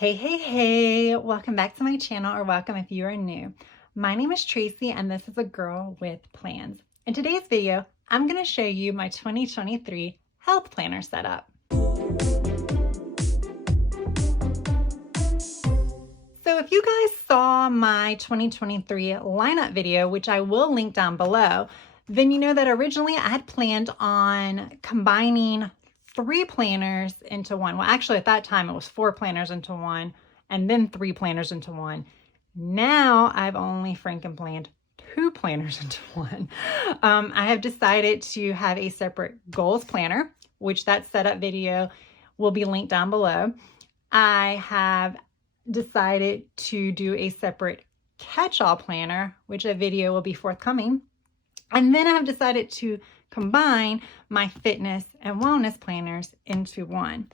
Hey, welcome back to my channel, or welcome if you are new. My name is Tracy and this is A Girl with Plans. In today's video, I'm going to show you my 2023 health planner setup. So if you guys saw my 2023 lineup video, which I will link down below, then you know that originally I had planned on combining 3 planners into one. Well, actually at that time it was 4 planners into one and then 3 planners into one. Now I've only planned 2 planners into one. I have decided to have a separate goals planner, which that setup video will be linked down below. I have decided to do a separate catch-all planner, which a video will be forthcoming. And then I have decided to combine my fitness and wellness planners into one.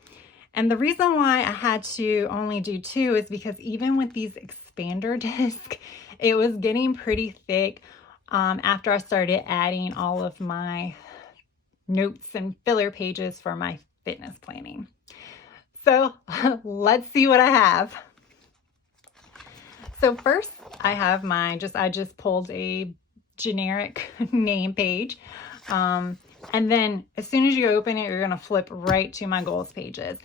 And the reason why I had to only do 2 is because even with these expander discs, it was getting pretty thick after I started adding all of my notes and filler pages for my fitness planning. So let's see what I have. So first I have I just pulled a generic name page. And then as soon as you open it, you're going to flip right to my goals pages.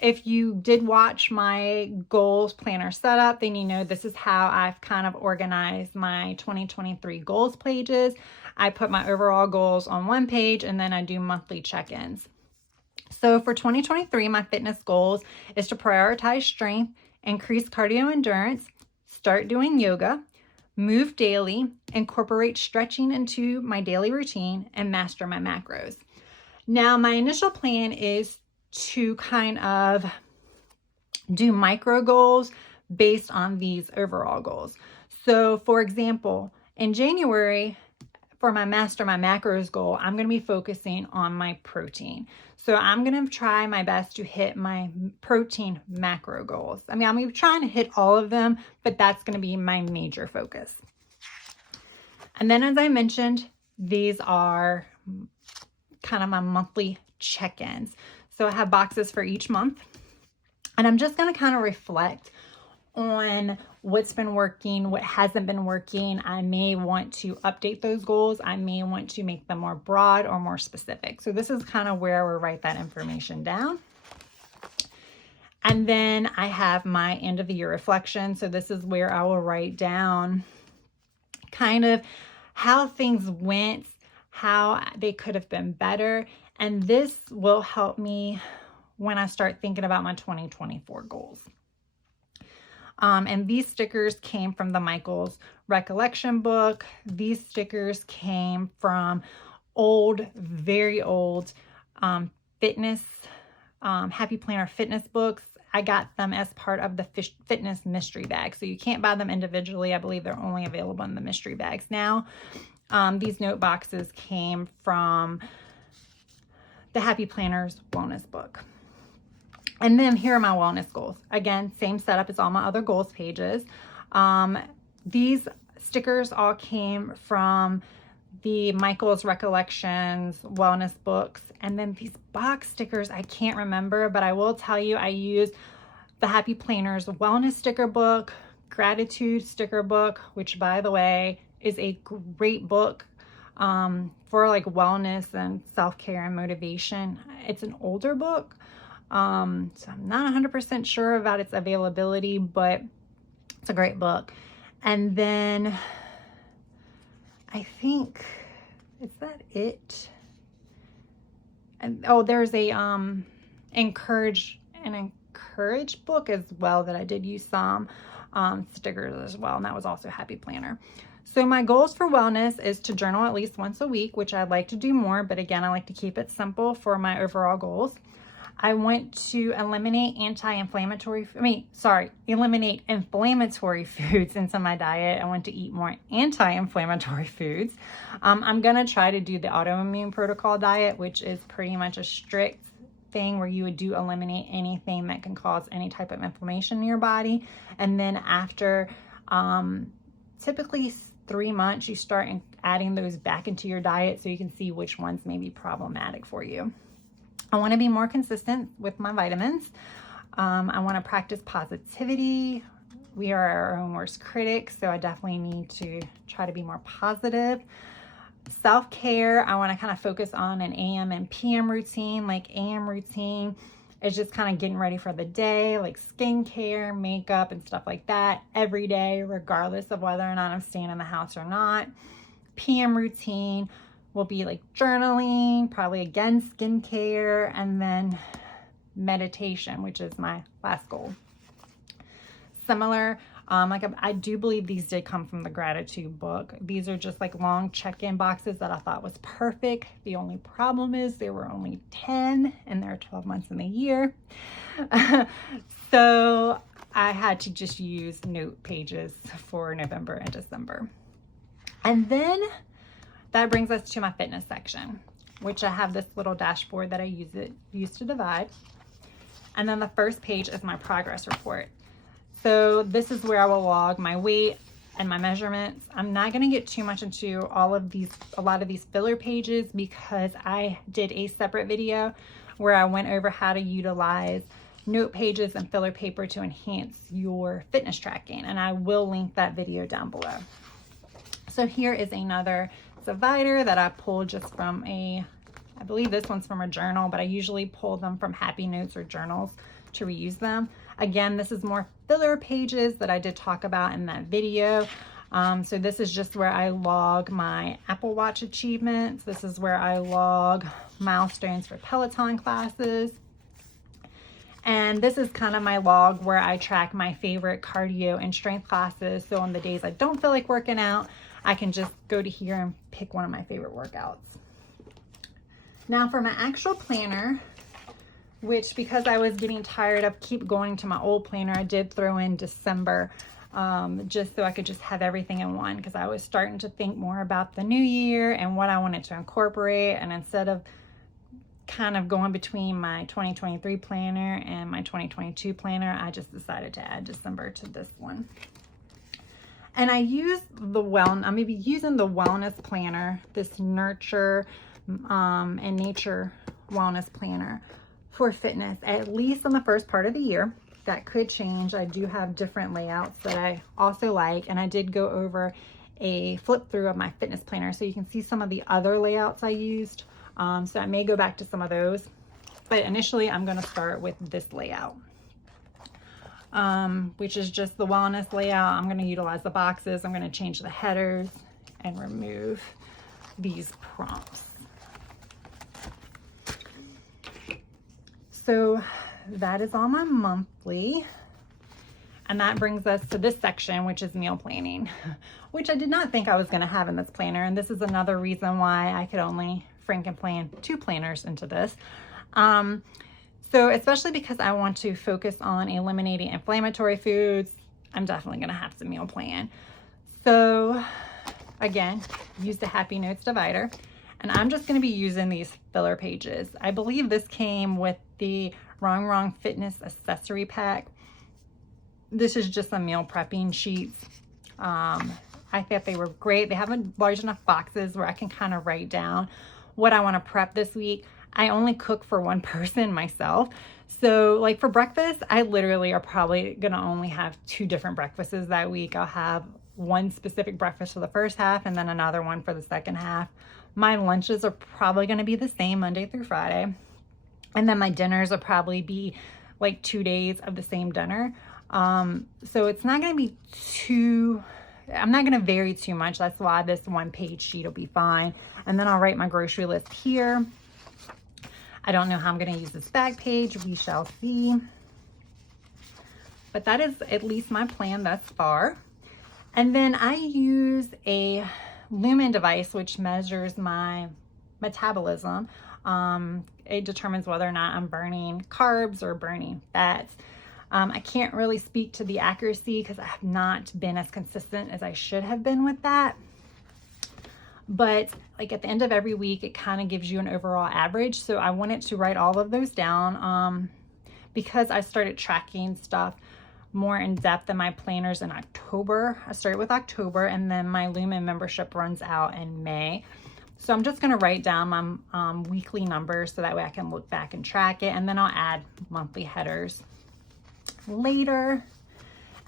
If you did watch my goals planner setup, then you know this is how I've kind of organized my 2023 goals pages. I put my overall goals on one page and then I do monthly check-ins. So for 2023, my fitness goals is to prioritize strength, increase cardio endurance, start doing yoga, move daily, incorporate stretching into my daily routine, and master my macros. Now, my initial plan is to kind of do micro goals based on these overall goals. So, for example, in January, for my master my macros goal, I'm going to be focusing on my protein. So I'm going to try my best to hit my protein macro goals. I mean, I'm trying to hit all of them, but that's going to be my major focus. And then, as I mentioned, these are kind of my monthly check-ins. So I have boxes for each month, and I'm just going to kind of reflect on what's been working, what hasn't been working. I may want to update those goals. I may want to make them more broad or more specific. So this is kind of where I will write that information down. And then I have my end of the year reflection. So this is where I will write down kind of how things went, how they could have been better. And this will help me when I start thinking about my 2024 goals. And these stickers came from the Michael's Recollection book. These stickers came from very old fitness, Happy Planner fitness books. I got them as part of the fitness mystery bag. So you can't buy them individually. I believe they're only available in the mystery bags now. These note boxes came from the Happy Planners wellness book. And then here are my wellness goals. Again, same setup as all my other goals pages. These stickers all came from the Michael's Recollections wellness books. And then these box stickers, I can't remember, but I will tell you I used the Happy Planners wellness sticker book, gratitude sticker book, which by the way is a great book for like wellness and self-care and motivation. It's an older book. So I'm not 100% sure about its availability, but it's a great book. And then I think, is that it? And oh, there's a encourage book as well that I did use some stickers as well, and that was also Happy Planner. So my goals for wellness is to journal at least once a week, which I'd like to do more, but again, I like to keep it simple for my overall goals. I want to eliminate inflammatory foods into my diet. I want to eat more anti-inflammatory foods. I'm going to try to do the autoimmune protocol diet, which is pretty much a strict thing where you would eliminate anything that can cause any type of inflammation in your body. And then after typically 3 months, you start adding those back into your diet so you can see which ones may be problematic for you. I want to be more consistent with my vitamins. I want to practice positivity. We are our own worst critics, so I definitely need to try to be more positive. Self-care, I want to kind of focus on an AM and PM routine. Like AM routine is just kind of getting ready for the day, like skincare, makeup, and stuff like that every day, regardless of whether or not I'm staying in the house or not. PM routine will be like journaling, probably again skincare, and then meditation, which is my last goal. Similar, like I do believe these did come from the gratitude book. These are just like long check-in boxes that I thought was perfect. The only problem is there were only 10 and there are 12 months in the year. So I had to just use note pages for November and December. And then that brings us to my fitness section, which I have this little dashboard that I use to divide. And then the first page is my progress report. So this is where I will log my weight and my measurements. I'm not going to get too much into a lot of these filler pages, because I did a separate video where I went over how to utilize note pages and filler paper to enhance your fitness tracking. And I will link that video down below. So here is another divider that I pulled just from I believe this one's from a journal, but I usually pull them from Happy Notes or journals to reuse them. Again, this is more filler pages that I did talk about in that video. So this is just where I log my Apple Watch achievements. This is where I log milestones for Peloton classes. And this is kind of my log where I track my favorite cardio and strength classes. So on the days I don't feel like working out, I can just go to here and pick one of my favorite workouts. Now for my actual planner, which, because I was getting tired of keep going to my old planner, I did throw in December, just so I could just have everything in one, because I was starting to think more about the new year and what I wanted to incorporate. And instead of kind of going between my 2023 planner and my 2022 planner, I just decided to add December to this one. And I use I'm going to be using the wellness planner, this Nurture and Nature wellness planner for fitness, at least in the first part of the year. That could change. I do have different layouts that I also like, and I did go over a flip through of my fitness planner, so you can see some of the other layouts I used. So I may go back to some of those, but initially I'm going to start with this layout, which is just the wellness layout. I'm going to utilize the boxes. I'm going to change the headers and remove these prompts. So that is all my monthly. And that brings us to this section, which is meal planning, which I did not think I was going to have in this planner. And this is another reason why I could only plan 2 planners into this. So especially because I want to focus on eliminating inflammatory foods, I'm definitely going to have to meal plan. So again, use the Happy Notes divider. And I'm just going to be using these filler pages. I believe this came with the Wrong Fitness accessory pack. This is just some meal prepping sheets. I thought they were great. They have large enough boxes where I can kind of write down what I want to prep this week. I only cook for one person, myself. So like for breakfast, I literally are probably going to only have 2 different breakfasts that week. I'll have one specific breakfast for the first half and then another one for the second half. My lunches are probably going to be the same Monday through Friday. And then my dinners will probably be like 2 days of the same dinner. So it's not going to be I'm not going to vary too much. That's why this 1-page sheet will be fine. And then I'll write my grocery list here. I don't know how I'm going to use this back page. We shall see. But that is at least my plan thus far. And then I use a Lumen device, which measures my metabolism. It determines whether or not I'm burning carbs or burning fats. I can't really speak to the accuracy because I have not been as consistent as I should have been with that. But like at the end of every week, it kind of gives you an overall average. So I wanted to write all of those down because I started tracking stuff more in depth in my planners in October. I started with October, and then my Lumen membership runs out in May. So I'm just going to write down my weekly numbers so that way I can look back and track it, and then I'll add monthly headers. later.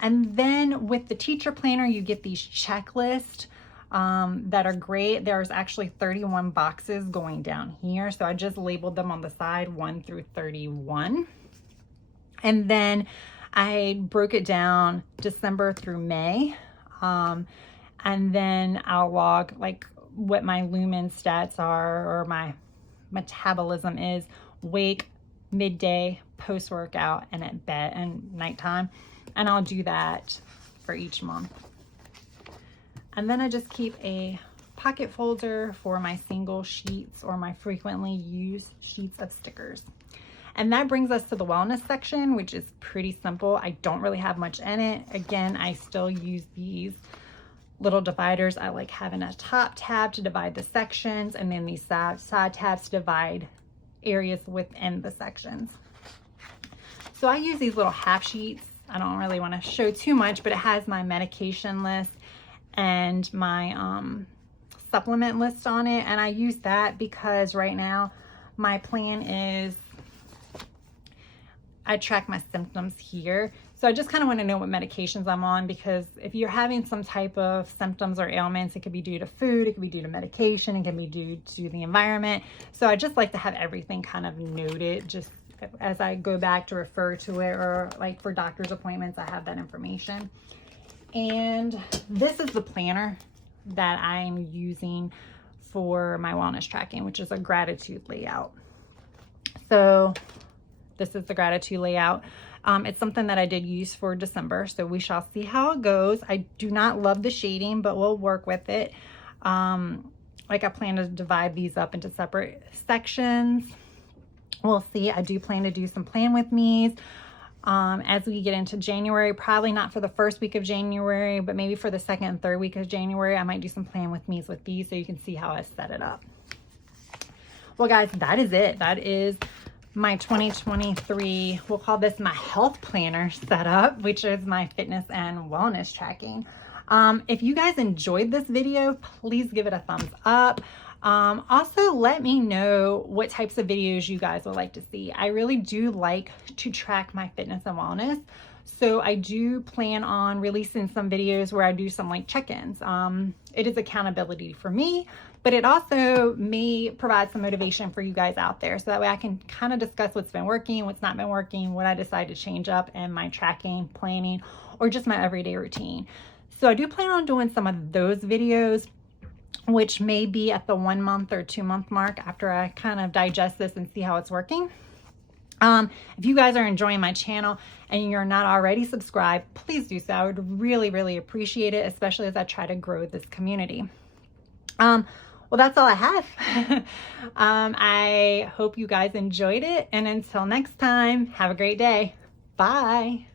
And then with the teacher planner, you get these checklists that are great. There's actually 31 boxes going down here. So I just labeled them on the side 1 through 31. And then I broke it down December through May. And then I'll log like what my lumen stats are, or my metabolism is, wake, midday, post-workout, and at bed and nighttime. And I'll do that for each month. And then I just keep a pocket folder for my single sheets or my frequently used sheets of stickers. And that brings us to the wellness section, which is pretty simple. I don't really have much in it. Again, I still use these little dividers. I like having a top tab to divide the sections, and then these side tabs to divide areas within the sections. So I use these little half sheets. I don't really want to show too much, but it has my medication list and my supplement list on it. And I use that because right now my plan is I track my symptoms here. So I just kind of want to know what medications I'm on, because if you're having some type of symptoms or ailments, it could be due to food, it could be due to medication, it can be due to the environment. So I just like to have everything kind of noted, just as I go back to refer to it, or like for doctor's appointments, I have that information. And this is the planner that I'm using for my wellness tracking, which is a gratitude layout. So this is the gratitude layout. It's something that I did use for December, so we shall see how it goes. I do not love the shading, but we'll work with it. Like I plan to divide these up into separate sections. We'll see. I do plan to do some plan with me's as we get into January. Probably not for the first week of January, but maybe for the second and third week of January, I might do some plan with me's with these, so you can see how I set it up. Well, guys, that is it. That is my 2023, we'll call this my health planner setup, which is my fitness and wellness tracking. If you guys enjoyed this video, please give it a thumbs up. Also, let me know what types of videos you guys would like to see. I really do like to track my fitness and wellness. So I do plan on releasing some videos where I do some like check-ins. It is accountability for me, but it also may provide some motivation for you guys out there. So that way I can kind of discuss what's been working, what's not been working, what I decide to change up in my tracking, planning, or just my everyday routine. So I do plan on doing some of those videos, which may be at the 1 month or 2 month mark after I kind of digest this and see how it's working. If you guys are enjoying my channel and you're not already subscribed, please do so. I would really, really appreciate it, especially as I try to grow this community. Well, that's all I have. I hope you guys enjoyed it. And until next time, have a great day. Bye.